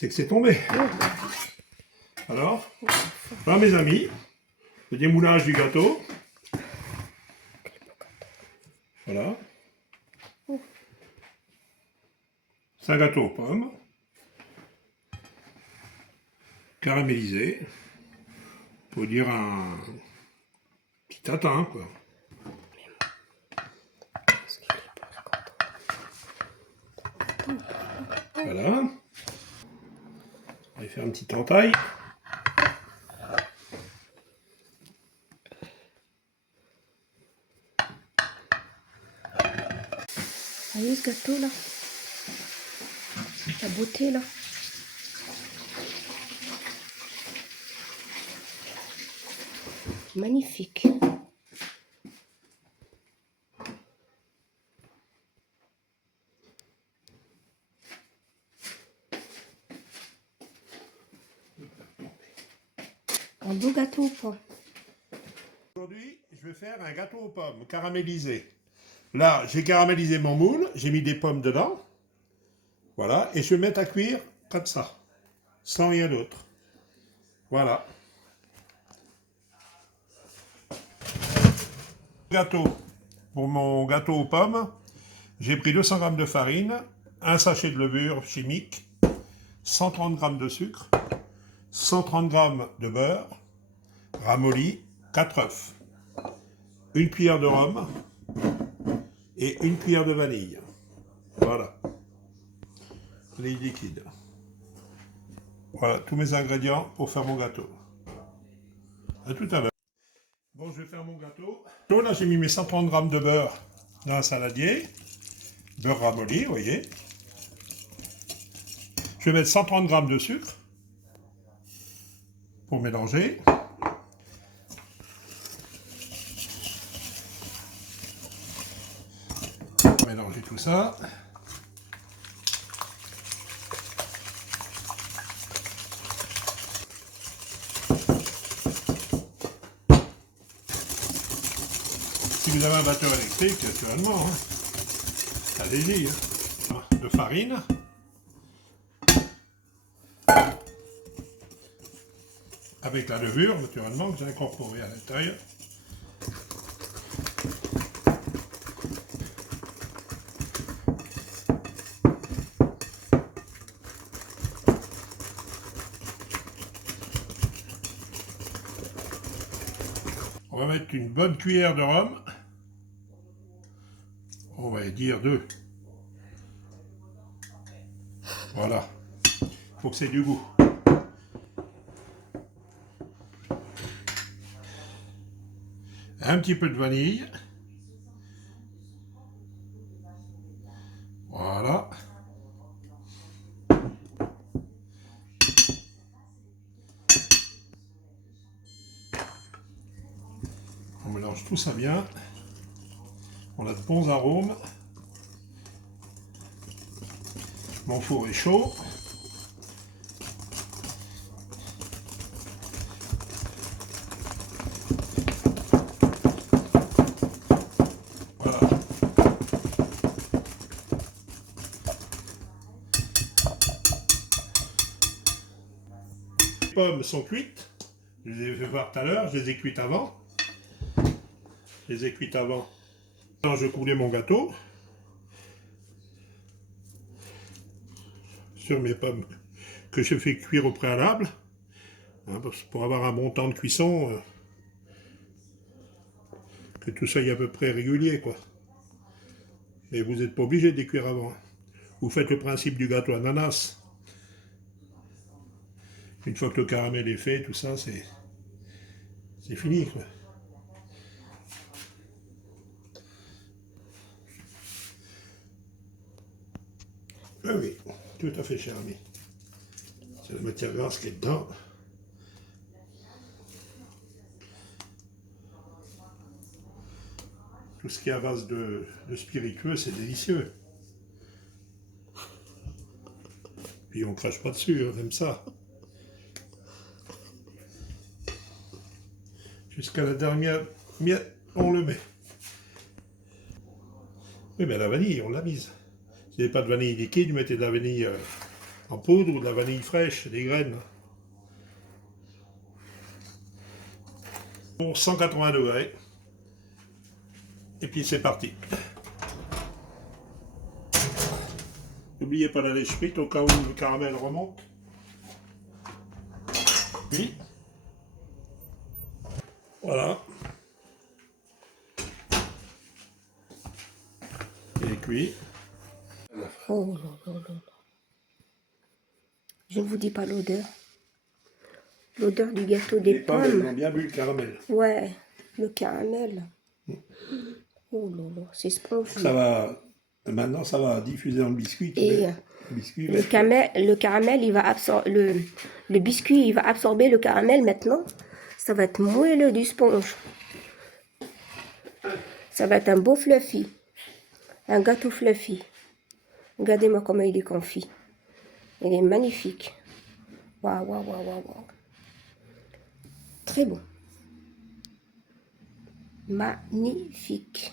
C'est que c'est tombé. Alors, voilà mes amis, le démoulage du gâteau. Voilà. C'est un gâteau aux pommes. Caramélisé. Faut dire un petit tatin, quoi. Voilà. On va faire une petite entaille. Voyez ce gâteau là, la beauté là. Magnifique. Un beau gâteau ou pas? Aujourd'hui, je vais faire un gâteau aux pommes caramélisé. Là, j'ai caramélisé mon moule, j'ai mis des pommes dedans. Voilà, et je vais mettre à cuire comme ça, sans rien d'autre. Voilà. Gâteau. Pour mon gâteau aux pommes, j'ai pris 200 g de farine, un sachet de levure chimique, 130 g de sucre, 130 g de beurre, ramolli, 4 œufs, une cuillère de rhum et une cuillère de vanille. Voilà. Les liquides. Voilà tous mes ingrédients pour faire mon gâteau. À tout à l'heure. Bon, je vais faire mon gâteau. Là, j'ai mis mes 130 g de beurre dans un saladier. Beurre ramolli, vous voyez. Je vais mettre 130 g de sucre pour mélanger. Mélanger tout ça. Si vous avez un batteur électrique, naturellement, hein, allez-y. Hein. De farine. Avec la levure, naturellement, que j'ai incorporée à l'intérieur. On va mettre une bonne cuillère de rhum. On va dire 2. Voilà. Faut que c'est du goût. Un petit peu de vanille. Voilà. On mélange tout ça bien. On a de bons arômes. Mon four est chaud. Voilà. Les pommes sont cuites. Je les ai fait voir tout à l'heure. Je les ai cuites avant. Je les ai cuites avant. Quand je coulais mon gâteau sur mes pommes que j'ai fait cuire au préalable, hein, pour avoir un bon temps de cuisson, que tout ça y est à peu près régulier, quoi. Mais vous n'êtes pas obligé de les cuire avant. Vous faites le principe du gâteau ananas. Une fois que le caramel est fait, tout ça, c'est fini, quoi. Ah oui, tout à fait, cher ami. C'est la matière grasse qui est dedans. Tout ce qui est à base de spiritueux, c'est délicieux. Puis on crache pas dessus, on aime ça. Jusqu'à la dernière miette, on le met. Oui, mais la vanille, on l'a mise. Si vous n'avez pas de vanille liquide, vous mettez de la vanille en poudre ou de la vanille fraîche, des graines. Pour 180 degrés. Et puis c'est parti. N'oubliez pas la lèche frite au cas où le caramel remonte. Oui. Voilà. Il est cuit. Oh là là là. Je ne vous dis pas l'odeur. L'odeur du gâteau des Les pommes, elles ont pommes. bien bu le caramel. Ouais, le caramel. Oh là là, c'est spongy. Ça va. Maintenant, ça va diffuser dans le biscuit. Et Le biscuit va le être- caramel, il va absorber le biscuit, il va absorber le caramel maintenant. Ça va être moelleux du sponge. Ça va être un beau fluffy. Un gâteau fluffy. Regardez-moi comment il est confit. Il est magnifique. Waouh, waouh, waouh, waouh, waouh. Très bon. Magnifique.